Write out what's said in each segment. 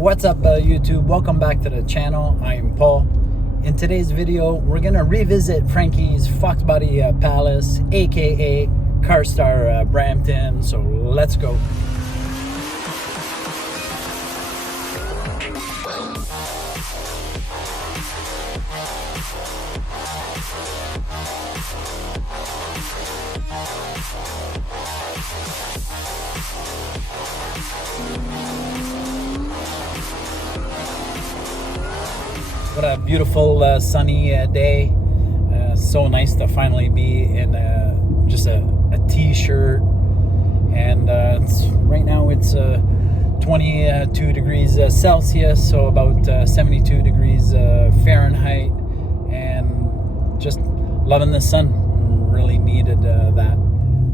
What's up YouTube? Welcome back to the channel. I'm Paul. In today's video we're gonna revisit Frankie's Foxbody Palace, aka CARSTAR Brampton. So let's go. What a beautiful sunny day. So nice to finally be in just a t-shirt. And right now it's 22 degrees Celsius, so about 72 degrees Fahrenheit. And just loving the sun. Really needed that.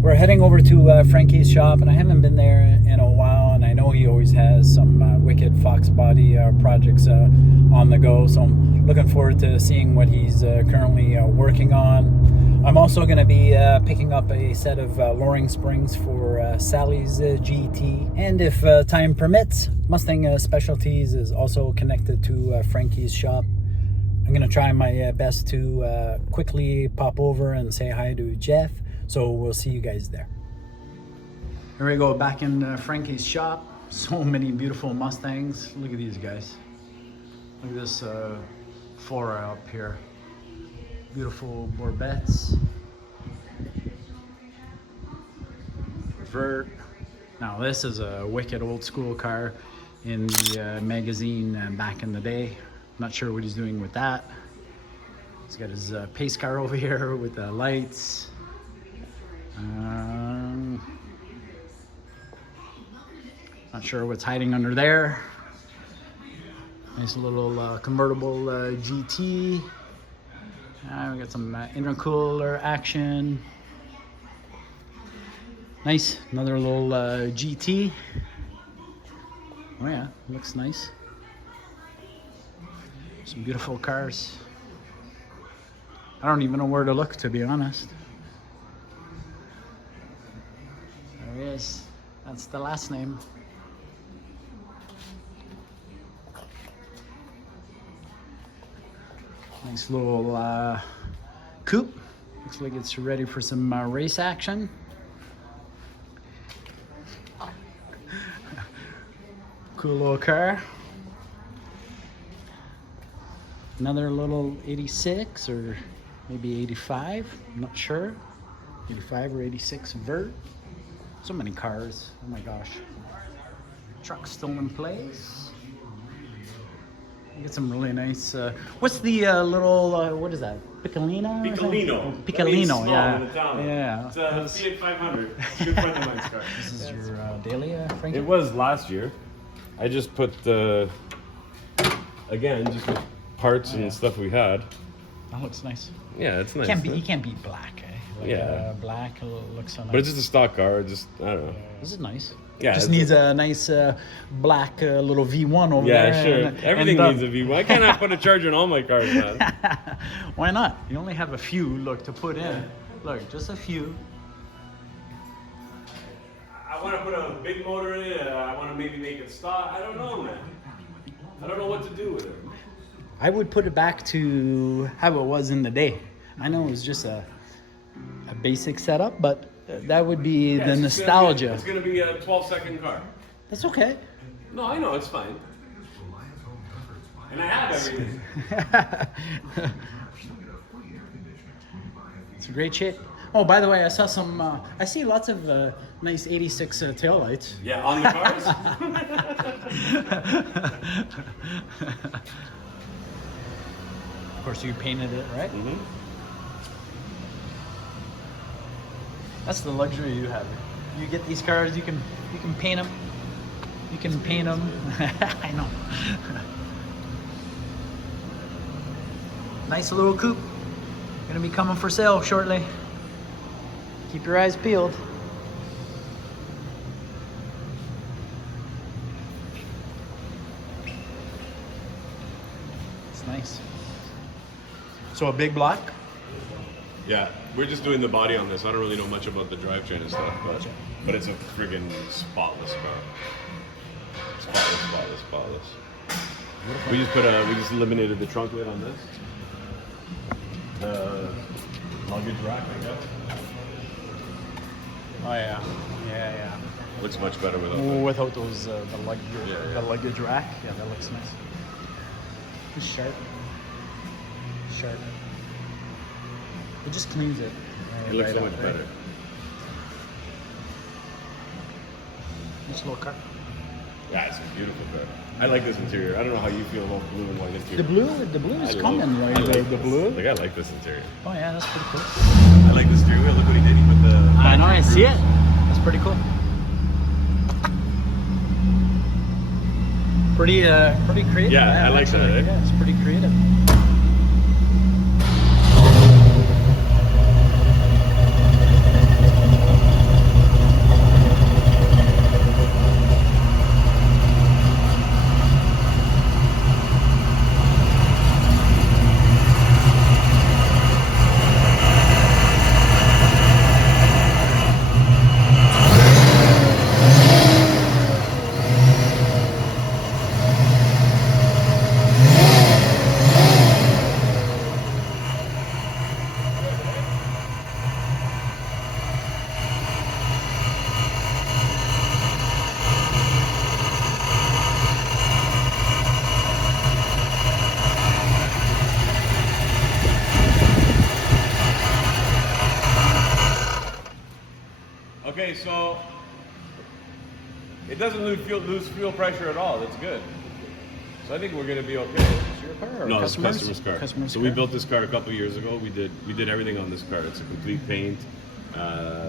We're heading over to Frankie's shop, and I haven't been there in a while, and I know he always has some wicked Foxbody projects on the go, so I'm looking forward to seeing what he's currently working on. I'm also going to be picking up a set of lowering springs for Sally's GT, and if time permits, Mustang Specialties is also connected to Frankie's shop. I'm going to try my best to quickly pop over and say hi to Jeff. So we'll see you guys there. Here we go, back in Frankie's shop. So many beautiful Mustangs. Look at these guys. Look at this Flora up here. Beautiful Borbettes. Vert. Now this is a wicked old school car in the magazine back in the day. Not sure what he's doing with that. He's got his pace car over here with the lights. Not sure what's hiding under there. Nice little convertible GT. We got some intercooler action. Nice, another little GT. Oh yeah, looks nice. Some beautiful cars. I don't even know where to look, to be honest. There he is. That's the last name. Nice little coupe. Looks like it's ready for some race action. Cool little car. Another little 86 or maybe 85. I'm not sure. 85 or 86 Vert. So many cars. Oh my gosh. Truck's still in place. Get some really nice. What's the little? What is that? Piccolino. Piccolino. Piccolino. Yeah. Yeah. It's a Fiat 500. Good friend of mine's car. This is your daily, Frankie? It was last year. I just put again just with parts and stuff we had. That looks nice. Yeah, it's nice. You can't be black, eh? Like, yeah. Black looks so nice. But it's just a stock car. Just I don't know. This is nice. Yeah. Just needs a nice black little V1 over there. Yeah, sure. Everything needs a V1. Why can't I put a charger in all my cars, man? Why not? You only have a few, look, to put in. Look, just a few. I want to put a big motor in it. I want to maybe make it stop. I don't know, man. I don't know what to do with it. I would put it back to how it was in the day. I know it was just a basic setup, but that would be the nostalgia. It's going to be a 12-second car. That's okay. No, I know, it's fine. And I have everything. It's a great shape. Oh, by the way, I saw some, I see lots of nice 86 taillights. Yeah, on the cars? Of course, you painted it, right? Mm-hmm. That's the luxury you have. You get these cars, you can paint them. You can paint them. I know. Nice little coupe. Gonna be coming for sale shortly. Keep your eyes peeled. It's nice. So a big block? Yeah, we're just doing the body on this. I don't really know much about the drivetrain and stuff, but it's a friggin' spotless car. Spotless. We just eliminated the trunk lid on this. The luggage rack, I guess. Oh yeah. Looks much better without Without those the luggage Yeah. the luggage rack. Yeah, that looks nice. It's sharp. It just cleans it. It looks so much better. Nice little car. Yeah, it's a beautiful car. I like this interior. I don't know how you feel about blue and white interior. The blue is coming, right? The blue. Like, I like this interior. Oh yeah, that's pretty cool. I like the steering wheel. Look what he did. He put the. I know, I see it. That's pretty cool. Pretty creative. Yeah, I like actually. that. Eh? Yeah, it's pretty creative. Okay, so it doesn't lose fuel pressure at all. That's good. So I think we're going to be okay. It's your car or No, it's customer's? customer's car. Customer's So car. we built this car a couple years ago. We did everything on this car. It's a complete paint.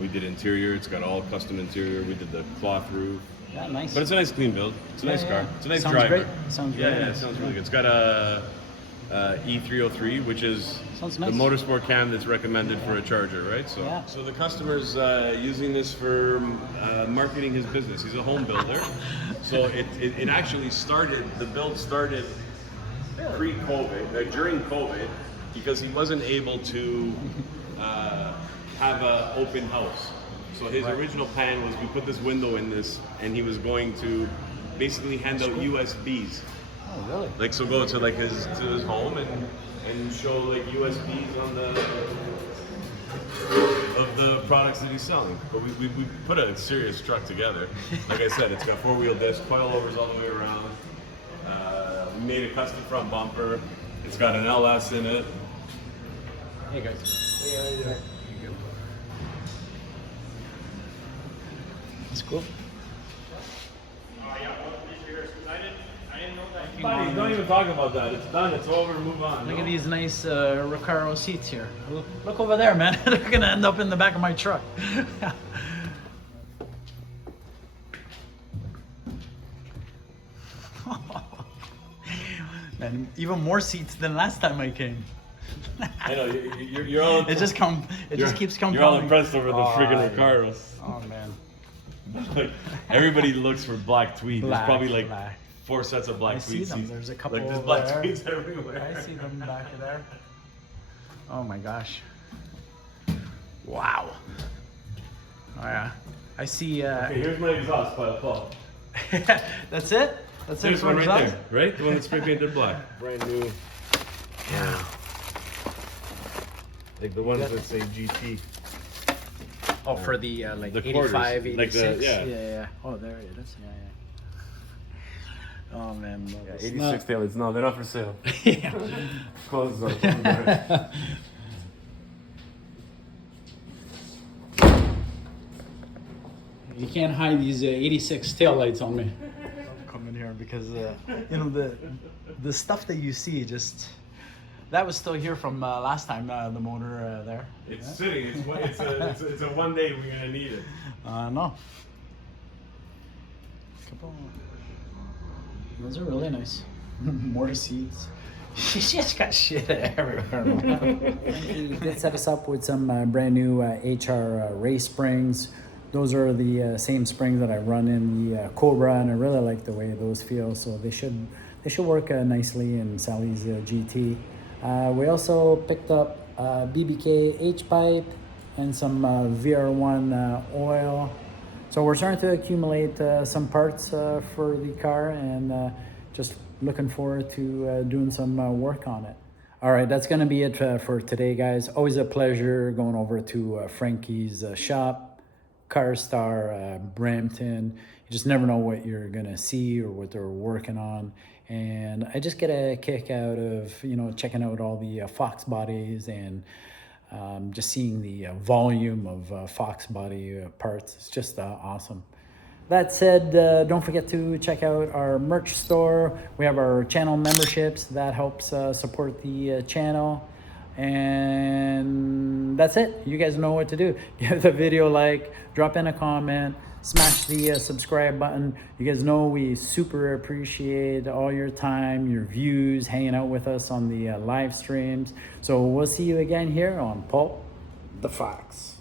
We did interior. It's got all custom interior. We did the cloth roof. Yeah, nice. But it's a nice clean build. It's a nice car. It's a nice Sounds driver. great. Sounds yeah, really yeah, it nice. sounds really good. It's got a E303, which is Sounds the nice. motorsport cam that's recommended for a charger, right? So, Yeah. so the customer's using this for marketing his business. He's a home builder, so it actually started. The build started pre-COVID, during COVID, because he wasn't able to have an open house. So his original plan was we put this window in this, and he was going to basically hand out USBs. Oh, really? Like, so go to like his home and show like USBs on the products that he's selling. But we put a serious truck together. Like I said, it's got 4-wheel disc, coilovers all the way around. We made a custom front bumper. It's got an LS in it. Hey guys. Hey, how you doing? That's cool. Buddy, don't even talk about that. It's done. It's over. Move on. Look at these nice Recaro seats here. Look over there, man. They're gonna end up in the back of my truck. Man, even more seats than last time I came. I know you're all. It just keeps coming. You're all impressed over the friggin' Recaros. Oh man. Like, everybody looks for black tweed. Black, There's probably like black. 4 sets of black I tweed see them. seats. There's a couple Like, there's over black there. tweeds everywhere. I see them back there. Oh my gosh. Wow. Oh yeah. I see. Okay, here's my exhaust pile, Paul. That's it? That's it There's for one right exhaust? there, right? The one that's spray painted black. Brand new. Yeah. Like the ones that say GT. Oh, for the like The 85, quarters, 86. like the- yeah. Oh, there it is. Yeah. Oh man. No, Yeah, it's 86 taillights. No, they're not for sale. Yeah. Close those. You can't hide these 86 taillights on me. Don't come in here because you know the stuff that you see just that was still here from last time the motor there. It's sitting. It's a one day we're gonna need it. No. Couple. Those are really nice. More seats. She's just got shit everywhere. It set us up with some brand new HR race springs. Those are the same springs that I run in the Cobra, and I really like the way those feel. So they should work nicely in Sally's GT. We also picked up BBK H pipe and some VR1 oil. So we're starting to accumulate some parts for the car, and just looking forward to doing some work on it. All right, that's going to be it for today, guys. Always a pleasure going over to Frankie's shop, CARSTAR, Brampton. You just never know what you're going to see or what they're working on. And I just get a kick out of, checking out all the Foxbodies and just seeing the volume of Foxbody parts. It's just awesome. That said, don't forget to check out our merch store. We have our channel memberships. That helps support the channel. And that's it. You guys know what to do. Give the video a like, drop in a comment, smash the subscribe button. You guys know we super appreciate all your time, your views, hanging out with us on the live streams. So we'll see you again here on Pulp the Fox.